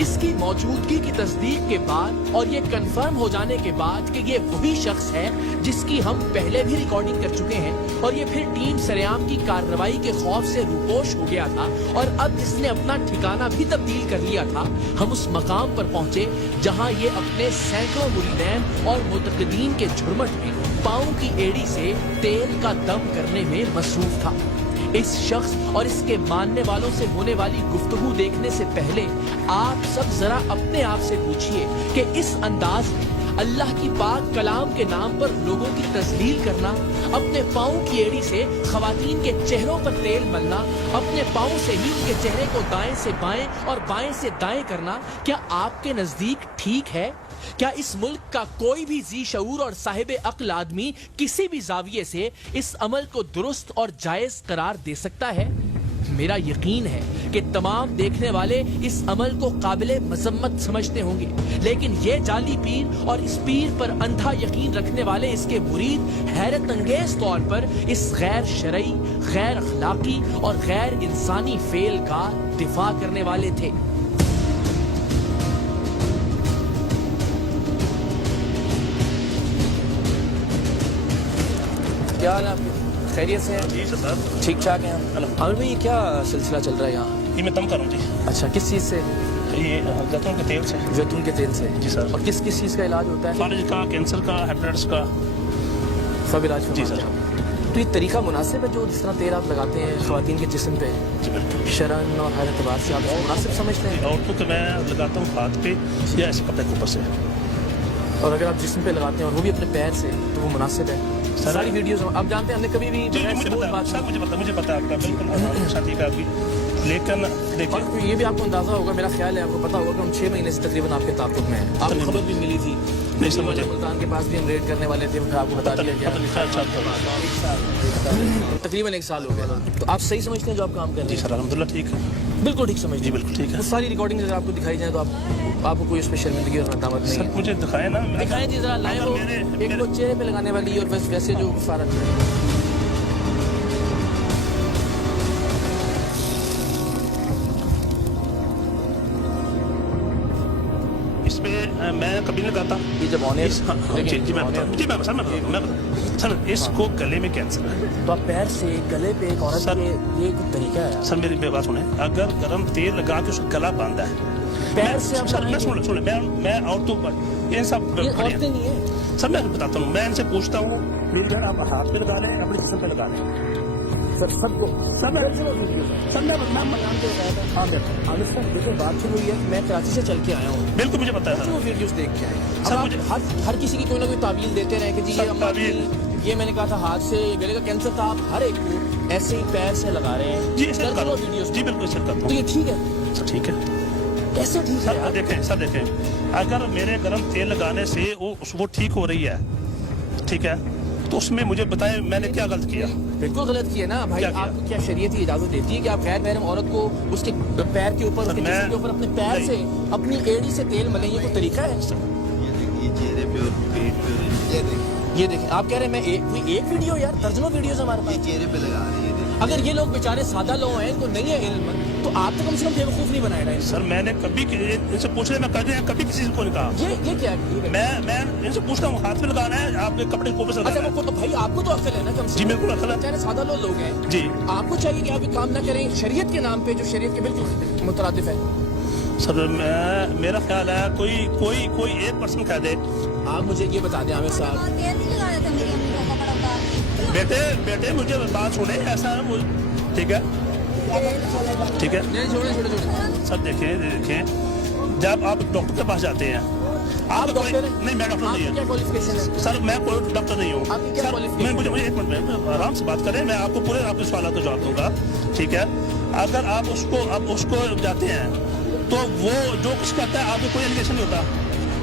اس کی موجودگی کی تصدیق کے بعد اور یہ کنفرم ہو جانے کے بعد کہ یہ وہی شخص ہے جس کی ہم پہلے بھی ریکارڈنگ کر چکے ہیں اور یہ پھر ٹیم سریام کی کارروائی کے خوف سے روپوش ہو گیا تھا اور اب اس نے اپنا ٹھکانہ بھی تبدیل کر لیا تھا، ہم اس مقام پر پہنچے جہاں یہ اپنے سینکڑوں مریدین اور معتقدین کے جھرمٹ میں پاؤں کی ایڑی سے تیل کا دم کرنے میں مصروف تھا۔ اس شخص اور اس کے ماننے والوں سے ہونے والی گفتگو دیکھنے سے پہلے آپ سب ذرا اپنے آپ سے پوچھئے کہ اس انداز میں اللہ کی پاک کلام کے نام پر لوگوں کی تذلیل کرنا، اپنے پاؤں کی ایڑی سے خواتین کے چہروں پر تیل ملنا، اپنے پاؤں سے ہی ان کے چہرے کو دائیں سے بائیں اور بائیں سے دائیں کرنا، کیا آپ کے نزدیک ٹھیک ہے؟ کیا اس ملک کا کوئی بھی ذی شعور اور صاحب عقل آدمی کسی بھی زاویے سے اس عمل کو درست اور جائز قرار دے سکتا ہے؟ میرا یقین ہے کہ تمام دیکھنے والے اس عمل کو قابل مذمت سمجھتے ہوں گے، لیکن یہ جعلی پیر اور اس پیر پر اندھا یقین رکھنے والے اس کے مرید حیرت انگیز طور پر اس غیر شرعی، غیر اخلاقی اور غیر انسانی فعل کا دفاع کرنے والے تھے۔ کیا حال ہے آپ کے؟ خیریت سے ہیں؟ جی سر، ٹھیک ٹھاک ہیں؟ عامر بھائی یہ کیا سلسلہ چل رہا ہے یہاں؟ یہ میں دم کروں جی۔ اچھا، کس چیز سے؟ یہ زیتون کے تیل سے۔ زیتون کے تیل سے؟ جی سر۔ اور کس چیز کا علاج ہوتا ہے؟ فالج کا، کینسر کا، ہیپیٹائٹس کا سب علاج جی فرماتے سر۔ ہیں۔ تو یہ طریقہ مناسب ہے جو جس طرح تیل آپ لگاتے ہیں خواتین کے جسم پہ، جی بالکل۔ شرن اور ہر اعتبار سے آپ اس کو مناسب سمجھتے ہیں؟ عورتوں کے میں لگاتا ہوں ہاتھ پہ یا ایسے کپڑے کے اوپر سے، اور اگر آپ جسم پہ لگاتے ہیں اور وہ بھی اپنے پیر سے تو وہ مناسب ہے؟ سر، ساری ویڈیوز آپ جانتے ہیں ہم نے کبھی بھی جی بغیر مجھے ثبوت پتا بات ہے سر، نہیں- مجھے پتا ہے آپ کا بالکل ساتھی کا بھی، لیکن دیکھیں اور یہ بھی آپ کو اندازہ ہوگا، میرا خیال ہے آپ کو پتا ہوگا کہ ہم 6 مہینے سے تقریباً آپ کے تعاقب میں ہیں۔ آپ کو خبر بھی ملی تھی، نہیں سر، مجھے ملتان کے پاس بھی ہم ریڈ کرنے والے تھے، پھر آپ کو بتا دیا گیا، تقریباً 1 سال ہو گیا۔ تو آپ صحیح سمجھتے ہیں جو آپ کام کر رہے جی ہیں؟ سر الحمدللہ ٹھیک ہے۔ بالکل ٹھیک سمجھتے جی ہیں؟ بالکل ٹھیک ہے وہ ساری ریکارڈنگ اگر آپ کو دکھائی جائیں تو آپ کو کوئی اس پہ شرمندگی اور ندامت نہیں سر، ہے؟ مجھے دکھائے نا، دکھائیں جی ذرا، لائیں وہ ایک وہ چہرے پہ لگانے والی اور ویسے جو سارا اس پہ میں کبھی نہیں لگاتا۔ یہ جب آنے جی میں بتاؤں، جی میں سر اس کو گلے میں کینسر ہے تو آپ پیر سے گلے پہ ایک عورت سر، کے یہ کوئی طریقہ ہے؟ سر میری بات سنیں، اگر گرم تیل لگا کے اس کا گلا باندھا ہے، پیر سے آپ سر میں سنیں میں عورتوں پر یہ سب یہ عورتیں نہیں ہیں؟ سر میں بتاتا ہوں، میں ان سے پوچھتا ہوں میری جان آپ ہاتھ پہ لگا لیں اپنے جسم پہ لگا لیں سر سب کو سر میں عامر صاحب دیکھیں بات شروع ہوئی ہے، میں کراچی سے چل کے آیا ہوں، بالکل مجھے پتا ہے وہ ویڈیوز دیکھ کے آئے سر، اب مجھے- آپ ہر کسی کی کوئی نہ کوئی تعویل دیتے رہے کہ جی سر، یہ ہم تعویل- یہ میں نے کہا تھا ہاتھ سے گلے کا کینسر تھا، آپ ہر ایک کو ایسے ہی پیر سے لگا رہے ہیں۔ جی سر درجنوں ویڈیوز جی بالکل سر کرتا تو یہ ہوں ٹھیک ہے؟ سر ٹھیک ہے کیسے ٹھیک ہے سر یار؟ دیکھیں اگر میرے گرم تیل لگانے سے وہ ٹھیک ہو رہی ہے، ٹھیک ہے، تو اس میں مجھے بتائیں میں نے کیا غلط کیا؟ بالکل غلط کیا نا بھائی، کیا کیا؟ آپ کو کیا شریعت کی اجازت دیتی ہے کہ آپ غیر محرم عورت کو اس کے پیر کے اوپر، اس کے میں- جسم کے اوپر اپنے پیر نہیں۔ سے اپنی ایڑی سے تیل ملیں؟ یہ کوئی طریقہ ہے؟ چہرے پہ اور پیٹ پہ یہ دیکھیں، یہ دیکھیں، آپ کہہ رہے ہیں میں ایک ویڈیو یار، درجنوں ویڈیوز ہمارے یہ پاس۔ چہرے پہ لگا رہے ہیں، اگر یہ لوگ بیچارے سادہ لوگ ہیں، ان کو نہیں ہے علم، تو آپ تو کم سے کم بیوقوف نہیں بنائے گا۔ سر میں نے کبھی ان سے پوچھ رہے میں کبھی کسی کو نہیں کہا، یہ کیا ہے؟ میں ان سے پوچھتا ہوں ہاتھ پہ لگانا ہے آپ کے کپڑے کو سے اچھا لگانا وہ تو بھائی آپ کو تو عقل ہے نا کم سے جی کم، بالکل عقل ہے بیچارے سادہ لوگ ہیں، جی آپ کو چاہیے کہ آپ یہ کام نہ کریں شریعت کے نام پہ جو شریعت کے بالکل مترادف ہے۔ سر میرا خیال ہے کوئی ایک پرسن کہہ دے آپ مجھے یہ بتا دیں عامر صاحب، تیل نہیں لگایا تھا میری امی کو کپڑا اتار کے۔ بیٹے مجھے بات سنیں، ایسا ہے ٹھیک ہے ٹھیک ہے نہیں چھوڑیں، سر دیکھیں جب آپ ڈاکٹر کے پاس جاتے ہیں آپ کوئی- ڈاکٹر ہیں؟ نہیں میں ڈاکٹر آپ نہیں کی کیا ہوں کوالیفکیشن ہے؟ سر میں کوئی ڈاکٹر نہیں ہوں آپ کی کیا سر qualification مجھے ایک منٹ میں آرام سے بات کریں، میں آپ کو پورے آپ کے سوالات کا جواب دوں گا، ٹھیک ہے؟ اگر آپ اس کو جاتے ہیں تو وہ جو کچھ کرتا ہے آپ کو کوئی ایلیگیشن نہیں ہوتا،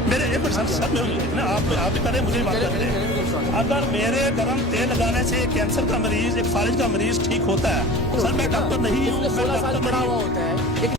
میرے ایک منٹ سر آپ بھی کریں مجھے بات کریں، اگر میرے گرم تیل لگانے سے کینسر کا مریض، ایک فالج کا مریض ٹھیک ہوتا ہے، سر میں ڈاکٹر نہیں ہوں، میں 16 سال ڈاکٹر پڑھا نہیں ہوا ہوں۔ ہوتا ہے، ایک